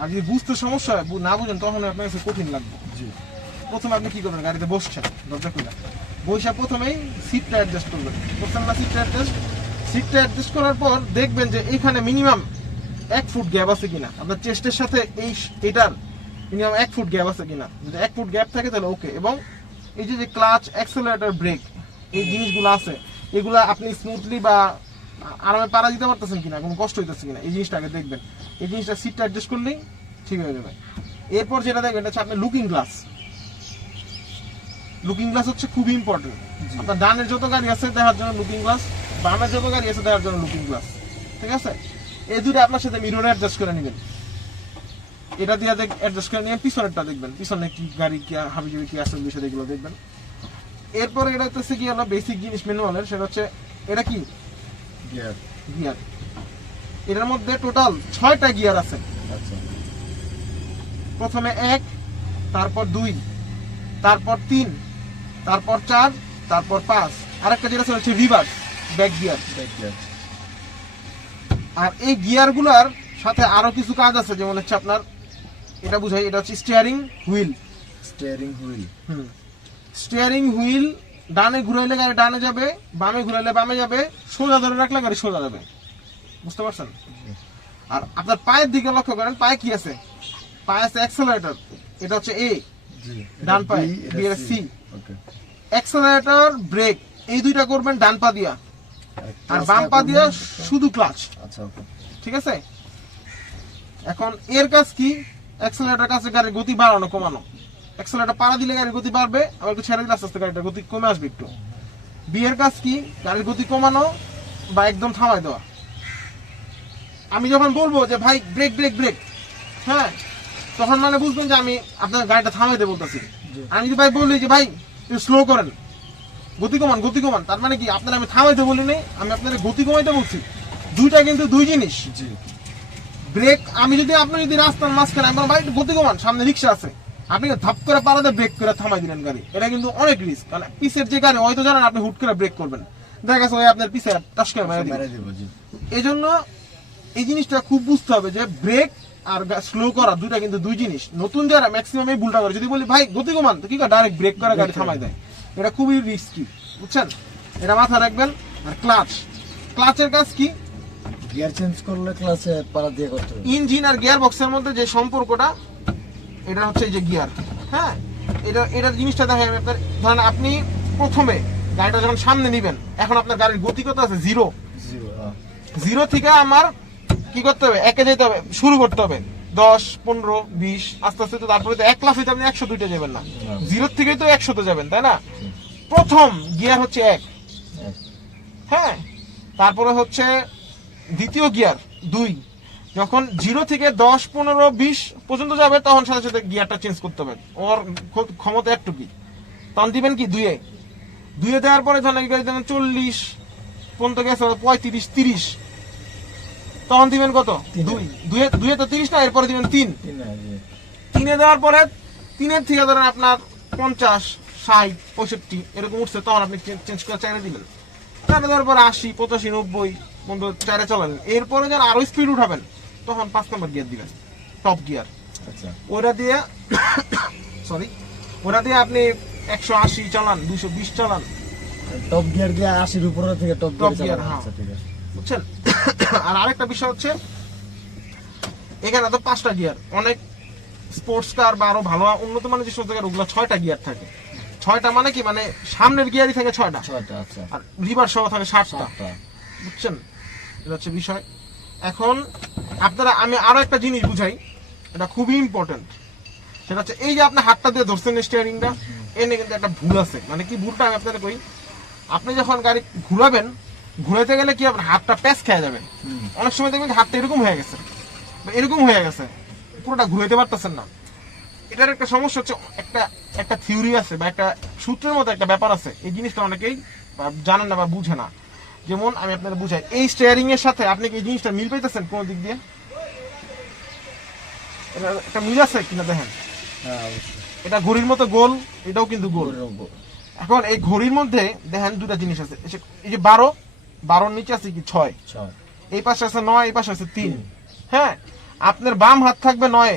আর যদি বুঝতে সমস্যা হয়, না বুঝেন, তখন আপনার কাছে কঠিন লাগবে। প্রথমে আপনি কি করবেন, গাড়িতে বসছেন, দরজা খুলে বসে প্রথমেই সিটটা অ্যাডজাস্ট করবেন। করছেন না সিটটা অ্যাডজাস্ট করার পর দেখবেন যে এইখানে মিনিমাম 1 ফুট গ্যাপ আছে কিনা, আপনার চেস্টের সাথে এটার মিনিমাম 1 ফুট গ্যাপ আছে কিনা। যদি 1 ফুট গ্যাপ থাকে তাহলে ওকে। এবং এই যে ক্লাচ, অ্যাক্সেলারেটর, ব্রেক, এই জিনিসগুলো আছে, এগুলা আপনি স্মুথলি বা আরামে পাড়া দিতে পারতেছেন কিনা, কোনো কষ্ট হইতেছে কিনা, এই জিনিসটা আগে দেখবেন। এই জিনিসটা সিটটা অ্যাডজাস্ট করলেই ঠিক হয়ে যাবে। এরপর যেটা দেখবেন এটা হচ্ছে আপনার লুকিং গ্লাস। লুকিং গ্লাস হচ্ছে খুবই ইম্পর্টেন্ট। আপনার ডানের যত গাড়ি আছে দেখার জন্য লুকিং গ্লাস, বামের যত গাড়ি আছে দেখার জন্য লুকিং গ্লাস, ঠিক আছে? এই দুটো আপনার সাথে মিরর অ্যাডজাস্ট করে নেবেন। এটা দিয়ে অ্যাডজাস্ট করে নিয়ে পিছনেরটা দেখবেন, পিছনে কি গাড়ি কি হাবিজাবি কি আছে বিষয় এগুলো দেখবেন। এরপর এটা হচ্ছে কি হলো বেসিক জিনিস ম্যানুয়ালের, সেটা হচ্ছে এটা কি গিয়ার। এটার মধ্যে টোটাল 6টা গিয়ার আছে। প্রথমে 1, তারপর 2, তারপর 3, তারপর 4, তারপর 5, আরেকটা যেটা হচ্ছে রিভার্স ব্যাক গিয়ার। আর এই গিয়ার গুলার সাথে আরো কিছু কাজ আছে, যেমন হচ্ছে আপনার এটা বুঝাই, এটা হচ্ছে স্টিয়ারিং হুইল। স্টিয়ারিং হুইল ডানে ঘুরাইলে গাড়ি ডানে যাবে, বামে ঘুরাইলে বামে যাবে, সোজা ধরে রাখলে গাড়ি সোজা যাবে। বুঝতে পারছেন? আর আপনার পায়ের দিকে লক্ষ্য করেন, পায়ে কি আছে? পায়ে আছে অ্যাক্সেলারেটর, এটা হচ্ছে এ, ডান পায়ে, বি এর সি। অ্যাক্সেলারেটর, ব্রেক, এই দুইটা করবেন ডান পা দিয়া, আর বাম পা দিয়া শুধু ক্লাচ। ঠিক আছে? এখন এর কাজ কি? অ্যাক্সেলারেটর কাছে গাড়ির গতি বাড়ানো কমানো। অ্যাক্সেলারেটর পাড়া দিলে গাড়ির গতি বাড়বে, আবার একটু ছেড়ে দিলে আস্তে আস্তে গাড়িটার গতি কমে আসবে একটু। বি এর কাজ কি? গাড়ির গতি কমানো বা একদম থামাই দেওয়া। আমি যখন বলবো যে ভাই ব্রেক ব্রেক ব্রেক, হ্যাঁ, তখন মানে বুঝবেন যে আমি আপনার গাড়িটা থামাইতে বলতেছি। আমি যদি ভাই বলি যে ভাই একটু স্লো করেন, গতি কমান গতি কমান, তার মানে কি আপনার আমি থামাইতে বলি নাই, আমি আপনার গতি কমাইতে বলছি। দুইটা কিন্তু দুই জিনিস। ব্রেক আমি যদি আপনি যদি রাস্তার মাঝখানে আমার ভাই গতি কমান, সামনে রিক্সা আছে, আপনি ধাপ করে পাড়াতে ব্রেক করে থামাই দিলেন গাড়ি, এটা কিন্তু অনেক রিস্ক। কারণ পিছের যে গাড়ি হয়তো জানেন আপনি হুট করে ব্রেক করবেন, দেখা গেছে ওই আপনার পিছে টাস করে মেরে দিবে। এই জন্য এই জিনিসটা খুব বুঝতে হবে যে ব্রেক আর স্লো করা দুইটা কিন্তু দুই জিনিস। নতুন যারা ম্যাক্সিমাম এই ভুলটা করে, যদি বলি ভাই গতি কমান, তো কি করে ডাইরেক্ট ব্রেক করে গাড়ি থামাই দেয়, এটা খুবই রিস্কি। বুঝছেন? এটা মাথায় রাখবেন। আর ক্লাচ, ক্লাচের কাজ কি? গিয়ার চেঞ্জ করলে ক্লাচে পাড়া দিয়ে করতে হবে। ইঞ্জিন আর গিয়ার বক্সের মধ্যে যে সম্পর্কটা, এটা হচ্ছে এই যে গিয়ার। হ্যাঁ, এটার জিনিসটা দেখা যাবে আপনার। ধরেন আপনি প্রথমে গাড়িটা যখন সামনে নিবেন, এখন আপনার গাড়ির গতি কত আছে? 0 থেকে আমার কি করতে হবে? 1-এ যেতে হবে, শুরু করতে হবে 10, 15, 20, আস্তে আস্তে। তো তারপরে তো 1 লাফ হইতে আপনি 102-তে যাবেন না, 0 থেকেই তো 100-তে যাবেন, তাই না? প্রথম গিয়ার হচ্ছে 1, হ্যাঁ, তারপরে হচ্ছে দ্বিতীয় গিয়ার 2। যখন 0 থেকে 10, 15, 20 পর্যন্ত যাবে, তখন সাথে সাথে গিয়ারটা চেঞ্জ করতে হবে। ওর ক্ষমতা একটুকি, তখন দিবেন কি 2-এ দেওয়ার পরে ধরেন 40 পর্যন্ত গেছে, 35, 30, তখন দিবেন কত? 2-এ তো 30 না, এরপরে দিবেন 3-এ দেওয়ার পরে 3-এর থেকে ধরেন আপনার 50, 60, 65 এরকম উঠছে, তখন আপনি চেঞ্জ করে 4-এ দিবেন। 4-এ দেওয়ার পরে 80, 85, 90 বন্ধু 4-এ চালাবেন। এরপরে যখন আরো স্পিড উঠাবেন, তখন 5 নম্বর গিয়ার দিবেন, টপ গিয়ার। ওটা দিয়ে ওটা দিয়ে আপনি 180 চালান, 220 চালান। টপ গিয়ার দিয়ে 80-এর উপরে থেকে টপ গিয়ার। হ্যাঁ, বুঝছেন? আর আরেকটা বিষয় হচ্ছে, এখানে তো 5টা গিয়ার। অনেক স্পোর্টস কার বা আরো ভালো উন্নত মানের যে সমস্ত গাড়ি, ওগুলো 6টা গিয়ার থাকে। 6টা মানে কি? মানে সামনের গিয়ারই থাকে 6টা, আর রিভার্স সহ থাকে 7টা। বুঝছেন? এটা হচ্ছে বিষয়। এখন আপনারা, আমি আরো একটা জিনিস বুঝাই, এটা খুবই ইম্পর্টেন্ট। সেটা হচ্ছে এই যে আপনি হাতটা দিয়ে ধরছেন স্টিয়ারিংটা, এনে কিন্তু একটা ভুল আছে। মানে কি ভুলটা আমি আপনাদের কই, আপনি যখন গাড়ি ঘুরাবেন, ঘুরাইতে গেলে কি আপনার হাতটা প্যাচ খেয়ে যাবে। অনেক সময় দেখবেন হাতটা এরকম হয়ে গেছে, পুরোটা ঘুরাইতে পারতেছেন না। এটার একটা সমস্যা হচ্ছে, একটা থিওরি আছে বা একটা সূত্রের মতো একটা ব্যাপার আছে। এই জিনিসটা অনেকেই জানেন না বা বুঝে না। যেমন আমি আপনাদের বুঝাই, এই স্টিয়ারিং এর সাথে আপনি কি এই জিনিসটা মিল পাইতেছেন কোন দিক দিয়ে? একটা মিল আছে কিনা দেখেন। এটা ঘড়ির মতো গোল, এটাও কিন্তু গোল। এখন এই ঘড়ির মধ্যে দেখেন দুটা জিনিস আছে। এই যে 12, 12-র নিচে আছে কি 6, এই পাশে আছে 9, এই পাশে আছে 3। হ্যাঁ, আপনার বাম হাত থাকবে 9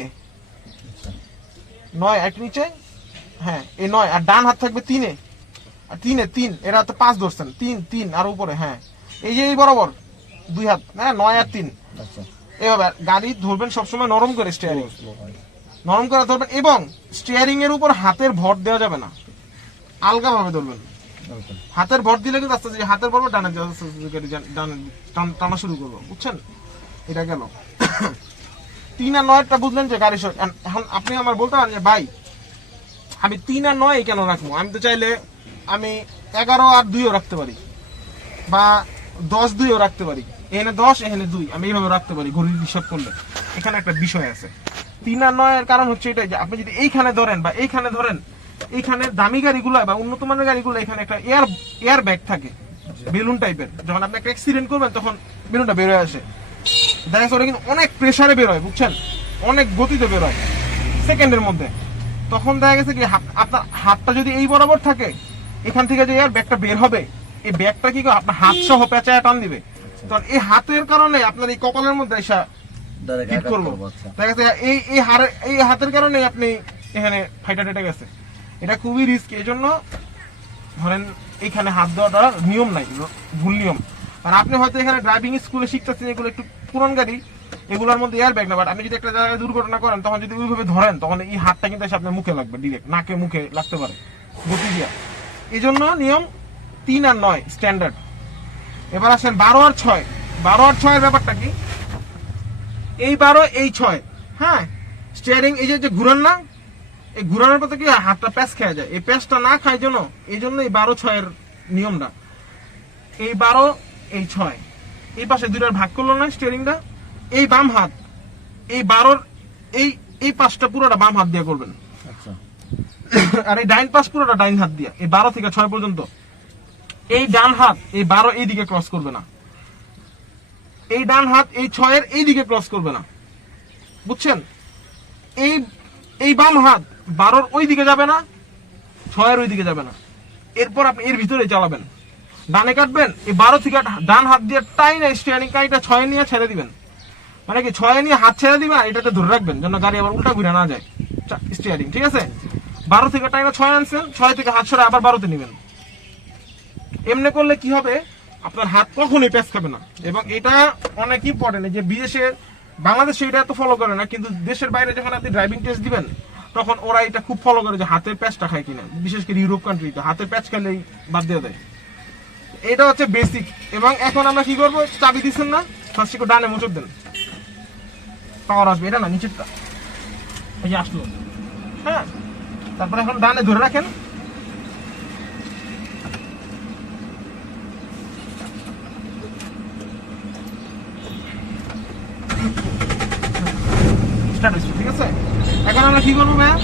9 এক নিচে, হ্যাঁ এই 9, আর ডান হাত থাকবে 3 আর 3 এরা তো 5 ধরছেন, 3 আর উপরে, হ্যাঁ এই যে এই বরাবর 2 হাত, হ্যাঁ 9 আর 3। আচ্ছা এভাবে গাড়ি ধরবেন সবসময় নরম করে, স্টিয়ারিং নরম করে ধরবেন, এবং স্টিয়ারিং এর উপর হাতের ভর দেওয়া যাবে না, আলগা ভাবে ধরবেন। হাতের ভর দিলে কিন্তু আস্তে আস্তে হাতের ভর ডানে টানা শুরু করবো, বুঝছেন? এটা গেল 3 আর 9টা বুঝলেন যে গাড়ি। এখন আপনি আমার বলতে পারেন যে ভাই আমি 3 আর 9 কেন রাখবো, আমি তো চাইলে আমি 11 আর 2ও রাখতে পারি, বা 10 2ও রাখতে পারি, এখানে 10 এখানে 2, আমি এইভাবে রাখতে পারি ঘড়ির হিসাব করলে। এখানে একটা বিষয় আছে, 3 আর 9 এর কারণ হচ্ছে এটাই যে আপনি যদি এইখানে ধরেন বা এইখানে ধরেন, এইখানে দামি গাড়িগুলো বা উন্নত মানের গাড়িগুলো এখানে একটা এয়ার ব্যাগ থাকে বেলুন টাইপের, যখন আপনি একটা অ্যাক্সিডেন্ট করবেন তখন বেলুনটা বের হয়ে আসে, দেখা যাচ্ছে ওটা কিন্তু অনেক প্রেসারে বের হয়, বুঝছেন, অনেক গতিতে বের হয় সেকেন্ডের মধ্যে। তখন দেখা গেছে কি আপনার হাতটা যদি এই বরাবর থাকে, এখান থেকে যে এয়ার ব্যাগটা বের হবে, এই ব্যাগটা কি আপনার হাত সহ পেঁচায় টান দিবে, তখন এই হাতের কারণে আপনার এই কপালের মধ্যে এসে হিট করবো, দেখা গেছে এই হাতের কারণে আপনি এখানে ফাইটা টেটে গেছে। এটা খুবই রিস্ক, এই জন্য ধরেন এখানে হাত দেওয়াটা নিয়ম নাই, ভুল নিয়ম। আর আপনি হয়তো এখানে ড্রাইভিং স্কুলে শিখতেছেন, এগুলো একটু পুরান গাড়ি, এগুলোর মধ্যে এয়ার ব্যাগ না, বাট আপনি যদি একটা জায়গায় দুর্ঘটনা করেন তখন যদি ওইভাবে ধরেন, তখন এই হাতটা কিন্তু এসে আপনার মুখে লাগবে, ডিরেক্ট নাকে মুখে লাগতে পারে গতি দিয়া। এই জন্য নিয়ম 3 আর 9 স্ট্যান্ডার্ড। এবার আসেন 12 আর 6। 12 আর 6 এর ব্যাপারটা কি, এই 12 এই 6, হ্যাঁ স্টিয়ারিং এই যে ঘুরান না, এই ঘুরানোর পথে কি হাতটা প্যাচ খেয়ে যায়, এই প্যাচটা না খায় জন্য এই জন্য এই 12 6 এর নিয়মটা। এই 12 এই 6 এই পাশে দুইটার ভাগ করলো না স্টিয়ারিংটা, এই বাম হাত এই 12 এই পাশটা পুরোটা বাম হাত দিয়ে করবেন, আর এই ডাইন পাশ পুরোটা ডাইন হাত দিয়ে, এই 12 থেকে 6 পর্যন্ত। এই ডান হাত এই 12 এই দিকে ক্রস করবে না, এই ডান হাত এই 6 এর এই দিকে ক্রস করবে না, বুঝছেন? এই বাম হাত 12 ওই দিকে যাবে না, 6 এর ওই দিকে যাবে না। এরপর আপনি এর ভিতরে চালাবেন, ডানে কাটবেন, এই 12 থেকে ডান হাত দিয়ে টাইনা স্টিয়ারিং কাইটা 6 নিয়ে ছেড়ে দিবেন, মানে কি 6 নিয়ে হাত ছেড়ে দিবেন, এটাতে ধরে রাখবেন যেন গাড়ি আবার উল্টা ঘুরে না যায় স্টিয়ারিং, ঠিক আছে? 12 থেকে টাইনা 6 আনছেন, 6 থেকে হাত সরে আবার 12 তে নেবেন। এমনি করলে কি হবে, আপনার হাত কখনোই প্যাচ খাবে না। এবং এটা অনেক ইম্পর্টেন্ট, যে বিদেশে, বাংলাদেশে এটা এত ফলো করে না, কিন্তু দেশের বাইরে যখন আপনি ড্রাইভিং টেস্ট দিবেন তখন ওরা এটা খুব ফলো করে, যে হাতের প্যাচটা খায় কিনা, বিশেষ করে ইউরোপ কান্ট্রিতে হাতের প্যাচ খেলেই বাদ দিয়ে দেয়। এটা হচ্ছে বেসিক। এবং এখন আমরা কি করবো, চাবি দিচ্ছেন না, ফার্স্ট একটু ডানে মুচড় দেন, পাওয়ার আসবে, এটা না নিচেরটা, এই যে আসলো, হ্যাঁ। তারপরে এখন ডানে ধরে রাখেন, ঠিক আছে? এখন আমরা কি করবো ভাইয়া,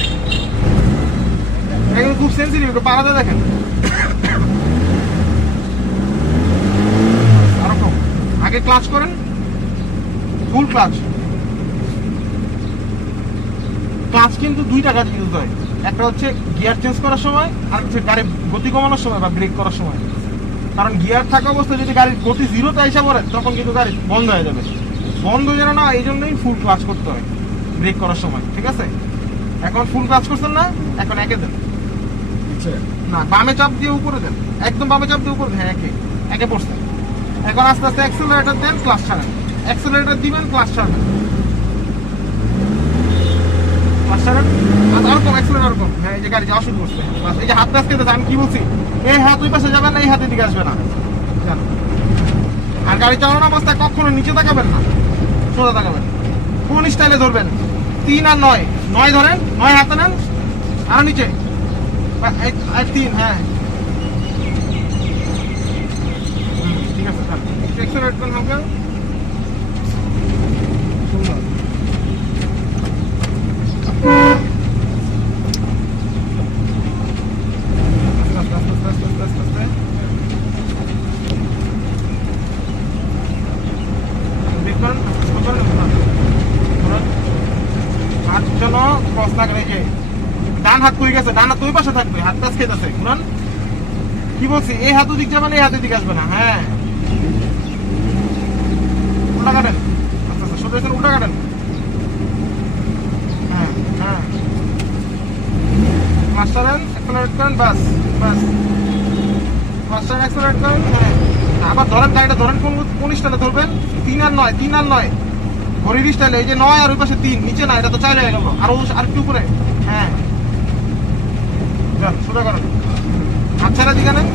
এখন খুব সেন্সিটিভ, একটু পাড়াতে দেখেন, আগে ক্লাচ করেন, ফুল ক্লাচ। ক্লাচ কিন্তু 2টা কাজ ইউজ হয়, একটা হচ্ছে গিয়ার চেঞ্জ করার সময়, আর হচ্ছে গাড়ির গতি কমানোর সময় বা ব্রেক করার সময়। কারণ গিয়ার থাকা অবস্থায় যদি গাড়ির গতি 0তে এসে পড়ে তখন কিন্তু গাড়ি বন্ধ হয়ে যাবে, বন্ধ যেন না, এই জন্যই ফুল ক্লাচ করতে হয় ব্রেক করার সময়, ঠিক আছে? এখন ফুল ক্লাচ করছেন না, এখন একে দেন, না বামে চাপ দিয়ে উপরে দেন, একদম বামে চাপ দিয়ে উপরে দেন, হ্যাঁ একে পড়ছে। এখন আস্তে আস্তে অ্যাক্সেলারেটর দেন, ক্লাচ ছাড়েন, অ্যাক্সেলারেটর দিবেন, ক্লাচ ছাড়বেন, ক্লাচ ছাড়েন, আর ওরকম অ্যাক্সেলারেটর ওরকম, হ্যাঁ এই যে গাড়ি যাওয়া শুরু করছে, এই যে হাত প্যাচ খেতেছে, আমি কি বলছি, এই হাত ওই পাশে যাবেন না, এই হাতে দিকে আসবে না। আর গাড়ি চালানো অবস্থায় কখনো নিচে তাকাবেন না, সোজা তাকাবেন, কোন স্টাইলে ধরবেন, 3 আর 9, 9 ধরেন, 9 হাতে নেন, আর নিচে 3, হ্যাঁ ঠিক আছে, অ্যাক্সেলারেট করেন হালকা, সুন্দর। ডান হাত কই গেছে, ডান হাত ওই পাশে থাকবে, হাত প্যাচ খেতেছে, ঘুরান, কি বলছি, এই হাত দিক যাবে না, এই হাতের দিকে আসবে না, হ্যাঁ উল্টা কাটেন, আচ্ছা আচ্ছা সোজা উল্টা কাটেন, ফার্স্ট টার্ন অ্যাক্সেলারেট করেন, বাস বাস ফার্স্ট টার্ন অ্যাক্সেলারেট করেন। হ্যাঁ, আবার ধরেন গাড়িটা ধরেন কোন স্টাইলে ধরবেন, 3 আর 9, 3 আর 9 ঘড়ির স্টাইলে, এই যে 9 আর ওই পাশে 3, নিচে না, এটা তো 4 হয়ে গেল, আর একটু উপরে। হ্যাঁ, সোজা করেন, হাত ছাড়া দিকে নেন।